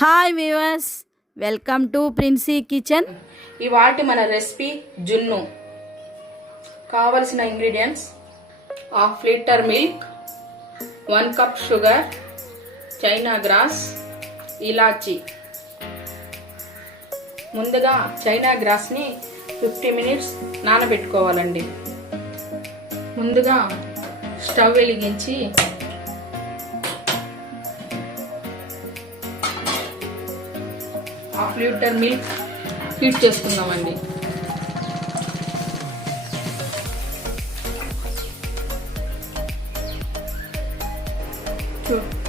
Hi viewers, welcome to Princy kitchen. ఇవాటి మన recipe జున్ను. కావలసిన ingredients: half litre milk, 1 cup sugar, China grass, ఇలాచి. ముందుగా చైనా గ్రాస్ని 50 మినిట్స్ నానబెట్టుకోవాలండి. ముందుగా స్టవ్ వెలిగించి హాఫ్ లీటర్ మిల్క్ హీట్ చేసుకుందామండి.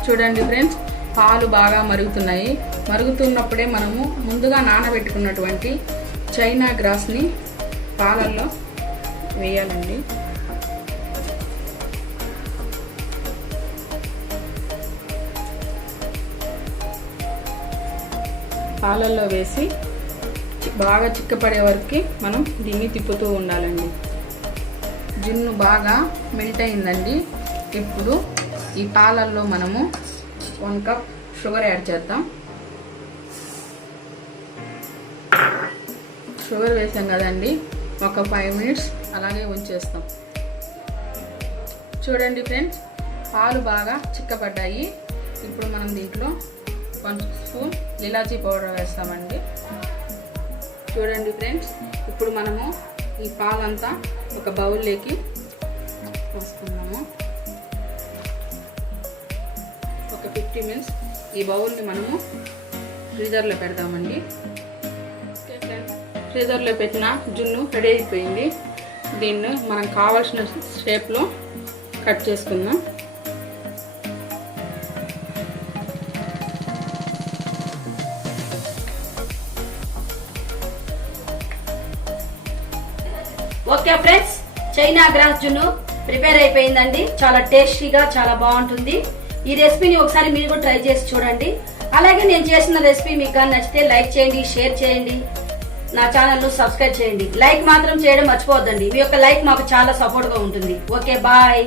చూడండి ఫ్రెండ్స్, పాలు బాగా మరుగుతున్నాయి. మరుగుతున్నప్పుడే మనము ముందుగా నానబెట్టుకున్నటువంటి చైనా గ్రాస్ని పాలల్లో వేయాలండి. పాలల్లో వేసి బాగా చిక్కపడే వరకు మనం దీన్ని తిప్పుతూ ఉండాలండి. జున్ను బాగా మెల్ట్ అయిందండి. ఇప్పుడు ఈ పాలల్లో మనము 1 కప్ షుగర్ యాడ్ చేద్దాం. షుగర్ వేసాం కదండి, ఒక 5 మినిట్స్ అలాగే ఉంచేస్తాం. చూడండి ఫ్రెండ్స్, పాలు బాగా చిక్కపడ్డాయి. ఇప్పుడు మనం దీంట్లో 1 స్పూన్ ఇలాచీ పౌడర్ వేస్తామండి. చూడండి ఫ్రెండ్స్, ఇప్పుడు మనము ఈ పాలంతా ఒక బౌల్లోకి వేసుకున్నాము. ఒక 50 మినిట్స్ ఈ బౌల్ని మనము ఫ్రీజర్లో పెడతామండి. ఫ్రీజర్లో పెట్టిన జున్ను రెడీ అయిపోయింది. దీన్ని మనం కావాల్సిన షేప్లో కట్ చేసుకుందాం. ఓకే ఫ్రెండ్స్, చైనా గ్రాస్ జున్ను ప్రిపేర్ అయిపోయిందండి. చాలా టేస్టీగా, చాలా బాగుంటుంది. ఈ రెసిపీని ఒకసారి మీరు కూడా ట్రై చేసి చూడండి. అలాగే నేను చేసిన రెసిపీ మీకు కానీ నచ్చితే లైక్ చేయండి, షేర్ చేయండి, నా ఛానల్ను సబ్స్క్రైబ్ చేయండి. లైక్ మాత్రం చేయడం మర్చిపోవద్దండి. మీ యొక్క లైక్ మాకు చాలా సపోర్ట్గా ఉంటుంది. Okay, bye.